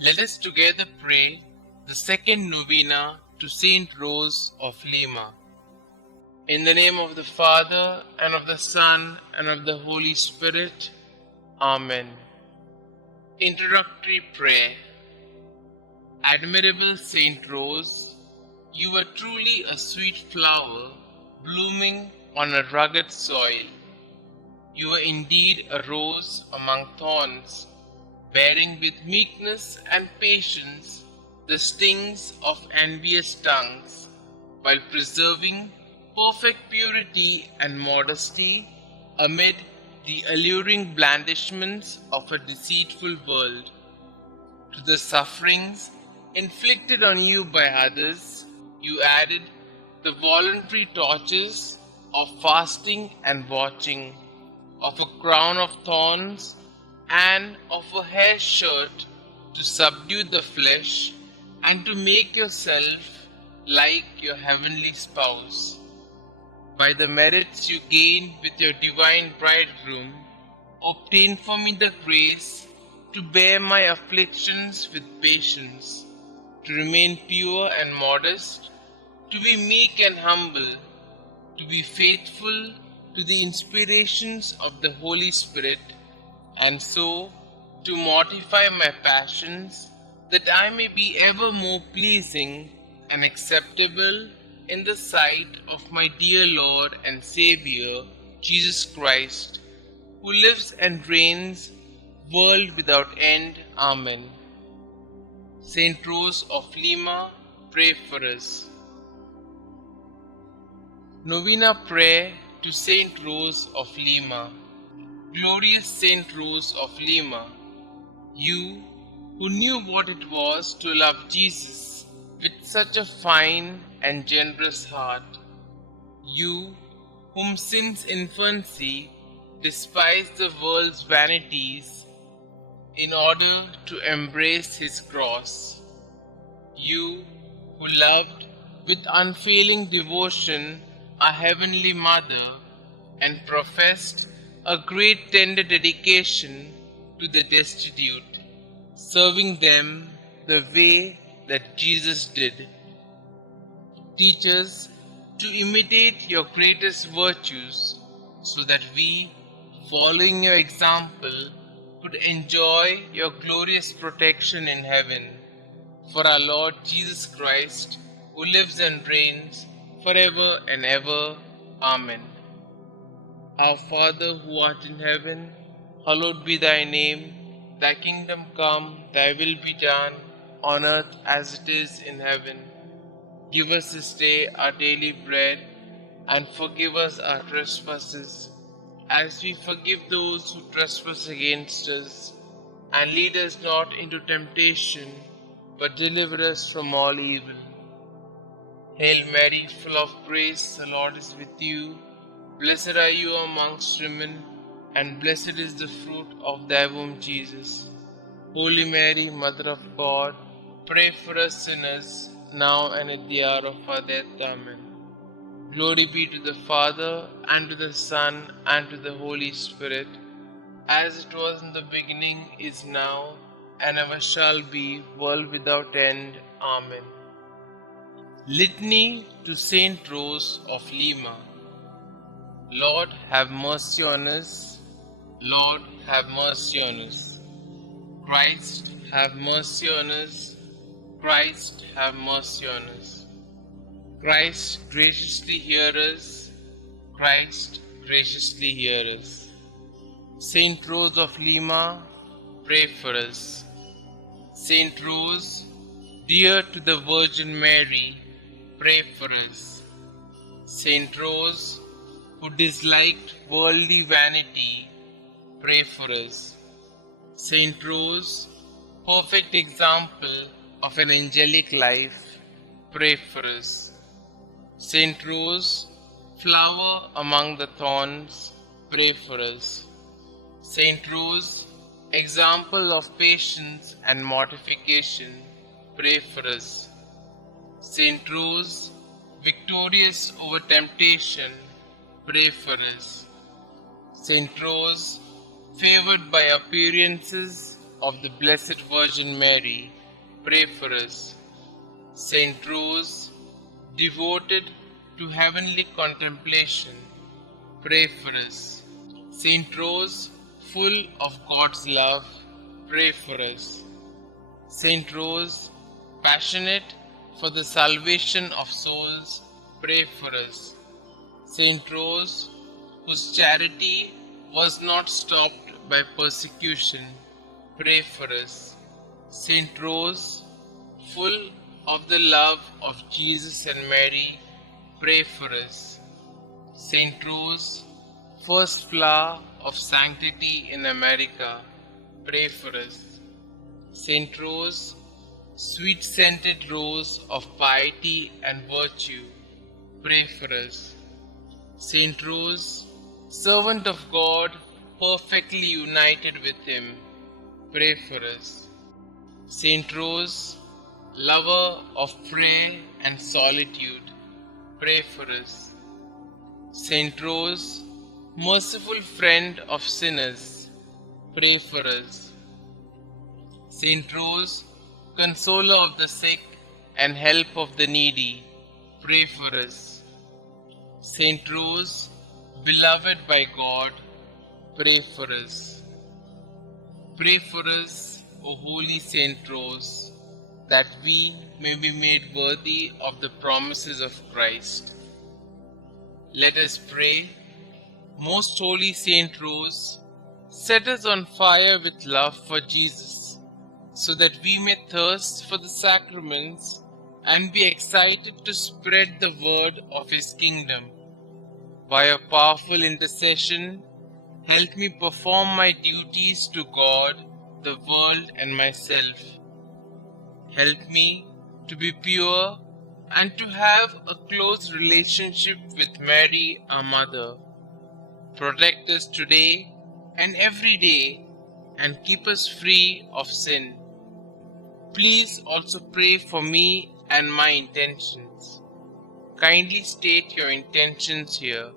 Let us together pray the second novena to St Rose of Lima. In the name of the Father, and of the Son, and of the Holy Spirit. Amen. Introductory Prayer. Admirable St Rose, you were truly a sweet flower blooming on a rugged soil. You were indeed a rose among thorns, bearing with meekness and patience the stings of envious tongues, while preserving perfect purity and modesty amid the alluring blandishments of a deceitful world. To the sufferings inflicted on you by others, you added the voluntary tortures of fasting and watching, of a crown of thorns and of a hair shirt to subdue the flesh and to make yourself like your heavenly spouse. By the merits you gained with your divine bridegroom, obtain for me the grace to bear my afflictions with patience, to remain pure and modest, to be meek and humble, to be faithful to the inspirations of the Holy Spirit, and so to mortify my passions, that I may be ever more pleasing and acceptable in the sight of my dear Lord and Xavier, Jesus Christ, who lives and reigns, world without end. Amen. St Rose of Lima, pray for us. Novena Prayer to St Rose of Lima. Glorious St Rose of Lima, you who knew what it was to love Jesus with such a fine and generous heart, you whom since infancy despised the world's vanities in order to embrace his cross, you who loved with unfailing devotion our Heavenly Mother and professed a great tender dedication to the destitute, serving them the way that Jesus did. Teach us to imitate your greatest virtues, so that we, following your example, could enjoy your glorious protection in heaven. For our Lord Jesus Christ, who lives and reigns forever and ever. Amen. Our Father who art in heaven, hallowed be thy name. Thy kingdom come, thy will be done, on earth as it is in heaven. Give us this day our daily bread, and forgive us our trespasses, as we forgive those who trespass against us. And lead us not into temptation, but deliver us from all evil. Hail Mary, full of grace, the Lord is with you. Blessed are you amongst women, and blessed is the fruit of thy womb, Jesus. Holy Mary, Mother of God, pray for us sinners, now and at the hour of our death. Amen. Glory be to the Father, and to the Son, and to the Holy Spirit, as it was in the beginning, is now, and ever shall be, world without end. Amen. Litany to St Rose of Lima. Lord, have mercy on us. Lord, have mercy on us. Christ, have mercy on us. Christ, have mercy on us. Christ, graciously hear us. Christ, graciously hear us. St Rose of Lima, pray for us. St Rose, dear to the Virgin Mary, pray for us. St Rose, who disliked worldly vanity, pray for us. St Rose, perfect example of an angelic life, pray for us. St Rose, flower among the thorns, pray for us. St Rose, example of patience and mortification, pray for us. St Rose, victorious over temptation, pray for us. St Rose, favored by appearances, of the Blessed Virgin Mary, pray for us. St Rose, devoted to heavenly contemplation, pray for us. St Rose, full of God's love, pray for us. St Rose, passionate for the salvation of souls, pray for us. St Rose, whose charity was not stopped by persecution, pray for us. St Rose, full of the love of Jesus and Mary, pray for us. St Rose, first flower of sanctity in America, pray for us. St Rose, sweet-scented rose of piety and virtue, pray for us. St Rose, servant of God, perfectly united with Him, pray for us. St Rose, lover of prayer and solitude, pray for us. St Rose, merciful friend of sinners, pray for us. St Rose, consoler of the sick and help of the needy, pray for us. St Rose, beloved by God, pray for us. Pray for us, O Holy St Rose, that we may be made worthy of the promises of Christ. Let us pray. Most Holy St Rose, set us on fire with love for Jesus, so that we may thirst for the sacraments and be excited to spread the word of His kingdom. By your powerful intercession, help me perform my duties to God, the world, and myself. Help me to be pure and to have a close relationship with Mary, our Mother. Protect us today and every day and keep us free of sin. Please also pray for me and my intentions. Kindly state your intentions here.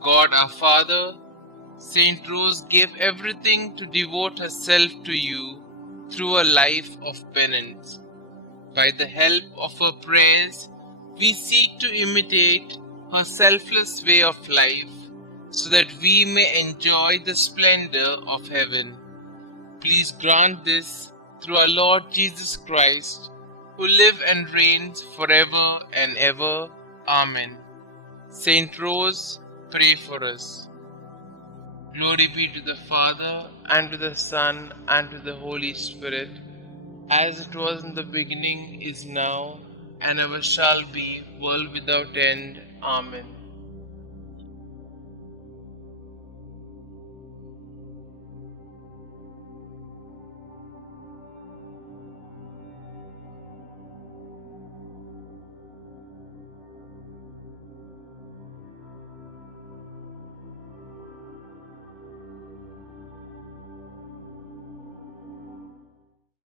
God our Father, St. Rose gave everything to devote herself to you through a life of penance. By the help of her prayers, we seek to imitate her selfless way of life, so that we may enjoy the splendor of heaven. Please grant this through our Lord Jesus Christ, who lives and reigns forever and ever. Amen. Saint Rose, pray for us. Glory be to the Father, and to the Son, and to the Holy Spirit, as it was in the beginning, is now, and ever shall be, world without end. Amen.